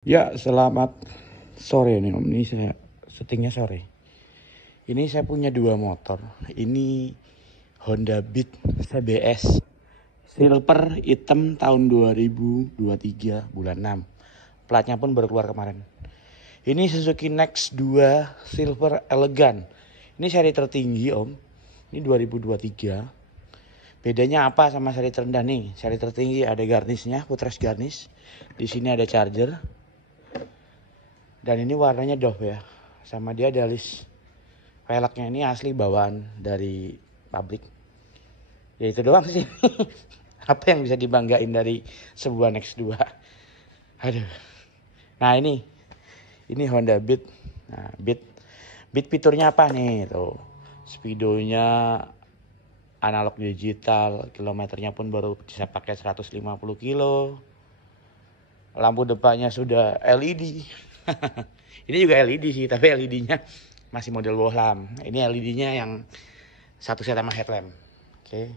Ya, selamat sore nih Om. Ini saya syutingnya sore. Ini saya punya dua motor. Ini Honda Beat CBS Silver hitam tahun 2023 bulan 6. Platnya pun baru keluar kemarin. Ini Suzuki Next 2 Silver Elegan. Ini seri tertinggi Om. Ini 2023. Bedanya apa sama seri terendah nih? Seri tertinggi ada garnisnya, footrest garnish. Di sini ada charger. Dan ini warnanya doff ya. Sama dia ada list velgnya, ini asli bawaan dari pabrik. Ya itu doang sih. Apa yang bisa dibanggain dari sebuah Next 2. Aduh. Nah ini Honda Beat. Nah Beat fiturnya apa nih tuh. Speedonya analog digital, kilometernya pun baru bisa pakai 150 kilo. Lampu depannya sudah LED. Ini juga LED sih, tapi LED-nya masih model bohlam. Ini LED-nya yang satu set sama headlamp. Oke.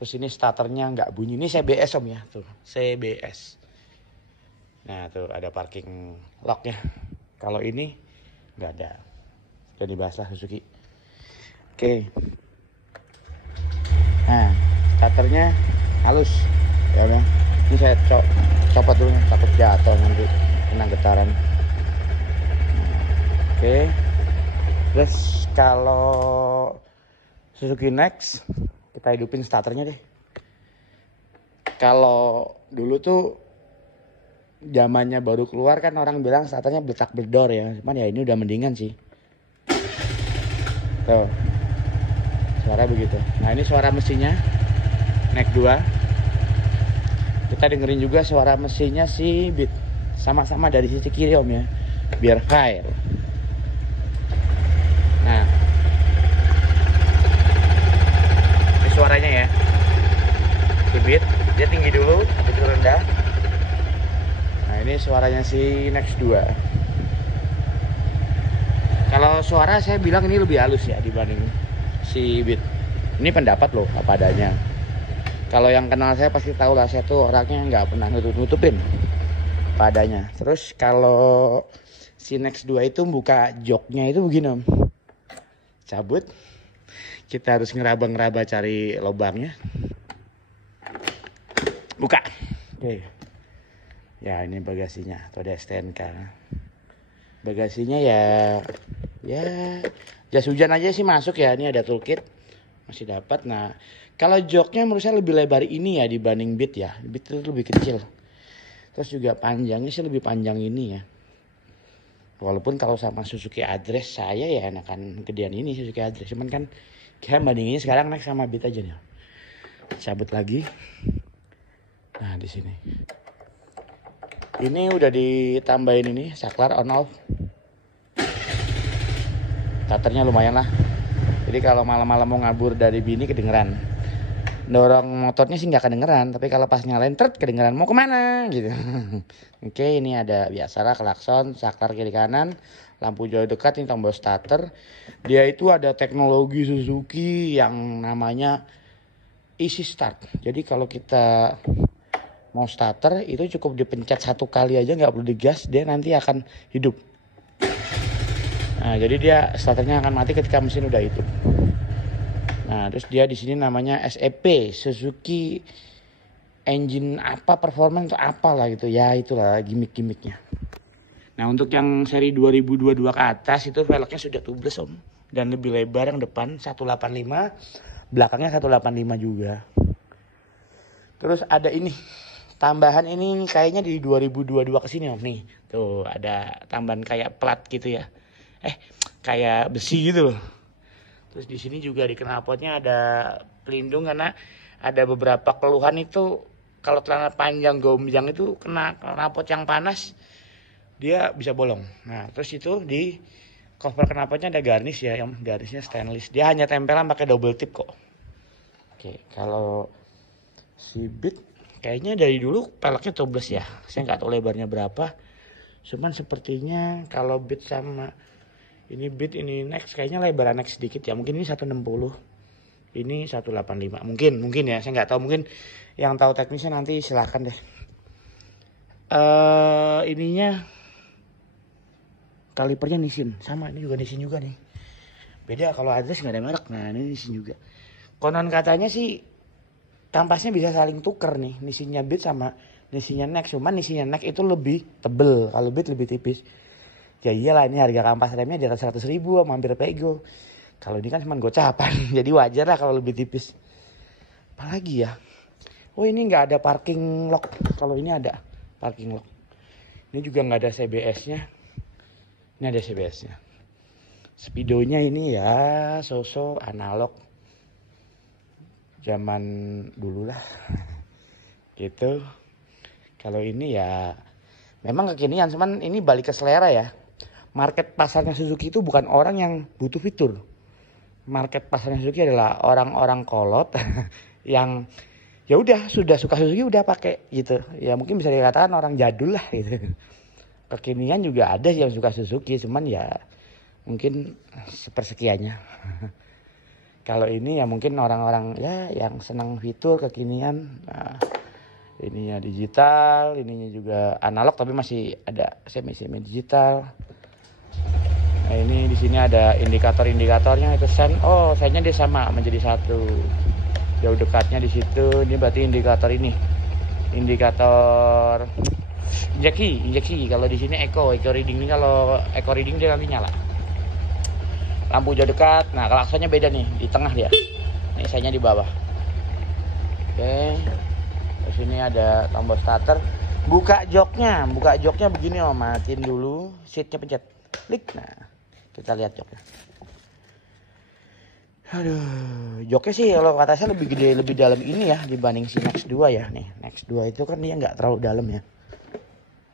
Terus ini starternya nggak bunyi. Ini CBS Om ya, tuh CBS. Nah tuh ada parking lock-nya. Kalau ini nggak ada. Jadi dibahas lah Suzuki. Oke. Nah starternya halus, ya Bang. Ini saya copot dulu, takut jatuh nanti kena getaran. Oke. Terus kalau Suzuki Next kita hidupin starternya deh. Kalau dulu tuh zamannya baru keluar kan orang bilang starternya beletak bledor ya. Cuman ya ini udah mendingan sih. Tuh. Suara begitu. Nah, ini suara mesinnya Next 2. Kita dengerin juga suara mesinnya si Beat. Sama-sama dari sisi kiri Om ya. Biar fire. Nah, ini suaranya ya. Si Beat, dia tinggi dulu, habis itu rendah. Nah, ini suaranya si Next 2. Kalau suara saya bilang ini lebih halus ya dibanding si Beat. Ini pendapat loh, apa adanya. Kalau yang kenal saya pasti tahu lah, saya tuh orangnya nggak pernah nutupin apa adanya. Terus kalau si Next 2 itu buka joknya itu begini Om. Cabut, kita harus ngeraba-ngeraba cari lubangnya. Buka. Oke. Ya ini bagasinya, atau ada STNK. Bagasinya ya jas hujan aja sih masuk ya. Ini ada toolkit, masih dapat. Nah kalau joknya menurut saya lebih lebar ini ya dibanding Beat ya. Beat itu lebih kecil. Terus juga panjangnya sih lebih panjang ini ya. Walaupun kalau sama Suzuki Address saya ya enakan gedean ini Suzuki Address. Cuman kan kayak bandinginnya sekarang naik sama Beat aja nih. Cabut lagi. Nah di sini. Ini udah ditambahin ini saklar on off. Starternya lumayan lah. Jadi kalau malam-malam mau ngabur dari bini kedengeran. Dorong motornya sih nggak kedengeran, tapi kalau pas nyalain kedengeran mau kemana gitu. Oke, ini ada biasalah klakson, saklar kiri kanan, lampu jauh dekat, ini tombol starter. Dia itu ada teknologi Suzuki yang namanya easy start. Jadi kalau kita mau starter itu cukup dipencet satu kali aja, nggak perlu digas, dia nanti akan hidup. Nah, jadi dia starternya akan mati ketika mesin udah hidup. Nah, terus dia di sini namanya SEP, Suzuki Engine apa performance atau apalah gitu. Ya itulah gimmick-gimmicknya. Nah, untuk yang seri 2022 ke atas itu velgnya sudah tubeless Om. Dan lebih lebar yang depan 185, belakangnya 185 juga. Terus ada ini. Tambahan ini kayaknya di 2022 ke sini Om nih. Tuh, ada tambahan kayak plat gitu ya. Kayak besi gitu loh. Terus di sini juga di knalpotnya ada pelindung karena ada beberapa keluhan itu kalau celana panjang gombang itu kena knalpot yang panas dia bisa bolong. Nah terus itu di cover knalpotnya ada garnish ya, yang garnishnya stainless. Dia hanya tempelan pakai double tip kok. Oke, kalau si Beat kayaknya dari dulu peleknya tubeless ya. Saya nggak tahu lebarnya berapa. Cuman sepertinya kalau Beat sama ini Beat ini Next kayaknya lebaran Next sedikit ya. Mungkin ini 160. Ini 185. Mungkin ya, saya nggak tahu. Mungkin yang tahu teknisnya nanti silahkan deh. Ininya kalipernya Nissin, sama ini juga Nissin juga nih. Beda kalau Adres nggak ada merek, nah ini Nissin juga. Konon katanya sih kampasnya bisa saling tuker nih, Nissinnya Beat sama Nissinnya Next. Cuman Nissinnya Next itu lebih tebel, kalau Beat lebih tipis. Ya iyalah, ini harga kampas remnya di atas 100 ribu, hampir pego. Kalau ini kan cuma gocapan, jadi wajar lah kalau lebih tipis. Apalagi ya, oh ini nggak ada parking lock, kalau ini ada parking lock. Ini juga nggak ada CBS-nya. Ini ada CBS-nya. Speedonya ini ya sosok analog zaman dulu lah. Gitu. Kalau ini ya memang kekinian, cuman ini balik ke selera ya. Market pasarnya Suzuki itu bukan orang yang butuh fitur. Market pasarnya Suzuki adalah orang-orang kolot yang ya udah sudah suka Suzuki udah pakai gitu. Ya mungkin bisa dikatakan orang jadul lah gitu. Kekinian juga ada yang suka Suzuki, cuman ya mungkin sepersekiannya. Kalau ini ya mungkin orang-orang ya yang senang fitur kekinian. Nah, ininya digital, ininya juga analog tapi masih ada semi digital. Nah, ini di sini ada indikatornya itu sen. Oh, sennya dia sama menjadi satu. Jauh dekatnya di situ. Ini berarti indikator ini. Indikator injeksi. Kalau di sini eco reading ini, kalau eco reading dia nanti nyala. Lampu jauh dekat. Nah, klaksonnya beda nih, di tengah dia. Ini saya di bawah. Oke. Terus ini ada tombol starter. Buka joknya begini Om, matiin dulu, seatnya pencet. Klik. Nah, kita lihat joknya. Aduh, joknya sih kalau kata saya lebih gede, lebih dalam ini ya dibanding si Next 2 ya. Nih, Next 2 itu kan dia nggak terlalu dalam ya.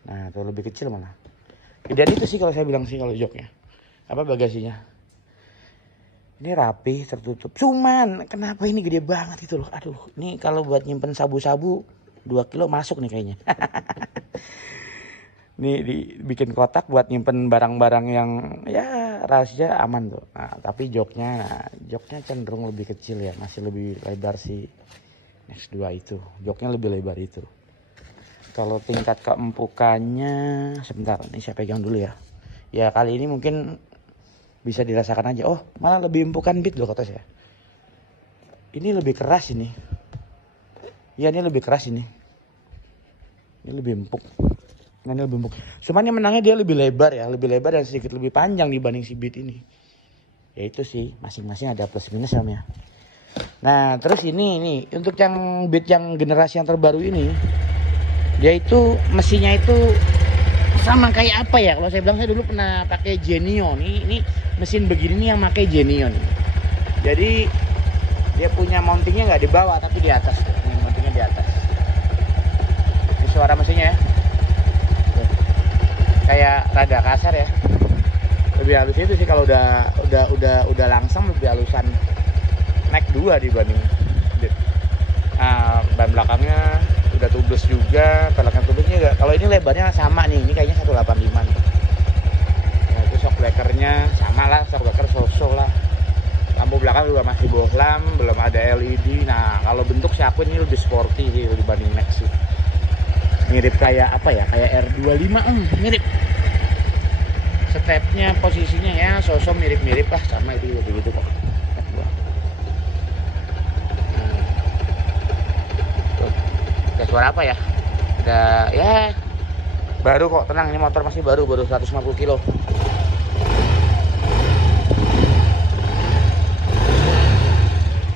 Nah, tuh lebih kecil malah. Dan itu sih kalau saya bilang sih kalau joknya. Apa bagasinya? Ini rapi, tertutup. Cuman kenapa ini gede banget itu loh. Aduh, ini kalau buat nyimpen sabu-sabu 2 kilo masuk nih kayaknya. Nih dibikin kotak buat nyimpen barang-barang yang ya rahasia aman tuh. Nah, tapi joknya cenderung lebih kecil ya. Masih lebih lebar sih Next 2 itu. Joknya lebih lebar itu. Kalau tingkat keempukannya, sebentar, ini saya pegang dulu ya. Ya kali ini mungkin bisa dirasakan aja. Oh, malah lebih empukan Beat loh kata saya. Ini lebih keras ini. Ya ini lebih keras ini. Ini lebih empuk. Nah, ini lebih empuk. Cuman yang menangnya dia lebih lebar ya. Lebih lebar dan sedikit lebih panjang dibanding si Beat ini. Ya itu sih, masing-masing ada plus minus ya. Nah terus ini untuk yang Beat yang generasi yang terbaru ini. Dia itu mesinnya itu sama kayak apa ya? Kalau saya bilang, saya dulu pernah pakai Genio nih. Ini mesin begini nih yang pakai Genio nih. Jadi dia punya mountingnya nggak di bawah tapi di atas. Ini mountingnya di atas. Ini suara mesinnya ya. Kayak rada kasar ya. Lebih halus itu sih kalau udah langsung, lebih halusan Next 2 dibanding Beat. Nah, ban belakangnya udah tubeless juga, peleknya tubelessnya juga. Kalau ini lebarnya sama nih, ini kayaknya 185 nih. Nah, itu shock breakernya sama lah, shock breaker sosok lah. Lampu belakang juga masih bohlam, belum ada LED. Nah, kalau bentuk sih aku ini lebih sporty sih dibanding Next sih. Mirip kayak apa ya, kayak R25, mirip. Stepnya, posisinya ya sosok mirip-mirip lah, sama itu juga begitu kok. Suara apa ya? Udah ya baru kok, tenang, ini motor masih baru 150 kilo.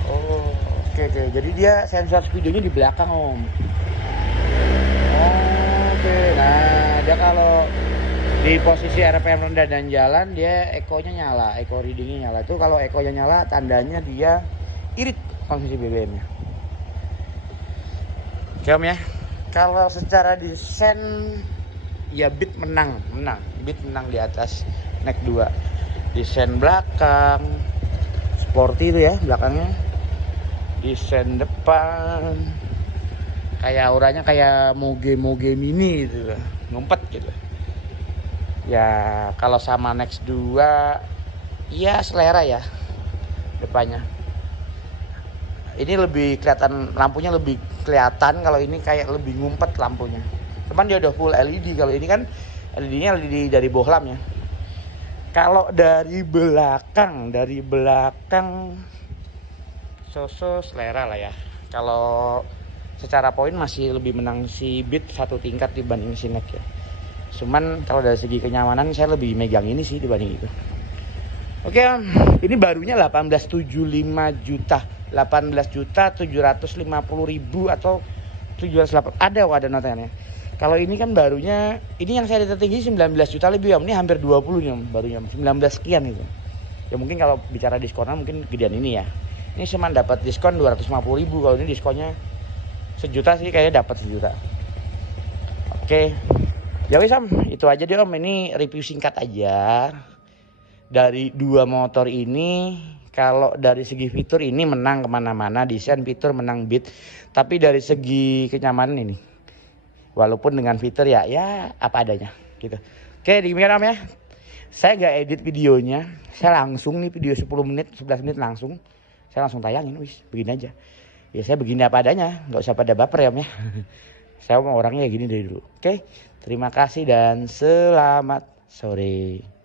Oh, oke. Jadi dia sensor speedonya di belakang Om. Oke. Nah, dia kalau di posisi RPM rendah dan jalan, dia ekonya nyala, eco readingnya nyala. Itu kalau ekonya nyala tandanya dia irit konsumsi BBM-nya. Oke Om ya, kalau secara desain ya Beat menang. Beat menang di atas Next 2. Desain belakang sporty itu ya belakangnya. Desain depan kayak auranya kayak moge mini gitu, ngumpet gitu. Ya kalau sama Next 2 ya selera ya depannya. Ini lebih kelihatan, lampunya lebih kelihatan, kalau ini kayak lebih ngumpet lampunya. Cuman dia udah full LED. Kalau ini kan LED-nya LED dari bohlam ya. Kalau dari belakang so selera lah ya. Kalau secara poin masih lebih menang si Beat satu tingkat dibanding si Neck ya. Cuman kalau dari segi kenyamanan saya lebih megang ini sih dibanding itu. Oke, ini barunya 18,75 juta. 18.750.000 atau 708. Ada notanya. Kalau ini kan barunya, ini yang saya tertinggi 19 juta lebih om. Ini hampir 20 nih om, barunya 19 sekian itu. Ya mungkin kalau bicara diskonnya mungkin gedean ini ya. Ini cuma dapat diskon 250.000. Kalau ini diskonnya sejuta sih, kayaknya dapat sejuta. Oke. Ya wis om, itu aja deh om. Ini review singkat aja. Dari dua motor ini, kalau dari segi fitur ini menang kemana-mana. Desain fitur menang Beat. Tapi dari segi kenyamanan ini, walaupun dengan fitur ya apa adanya gitu. Oke, demikian om ya. Saya gak edit videonya. Saya langsung nih video 10 menit, 11 menit langsung. Saya langsung tayangin, wis begini aja. Ya saya begini apa adanya, gak usah pada baper ya om ya. Saya mau orangnya gini dari dulu. Oke, terima kasih dan selamat sore.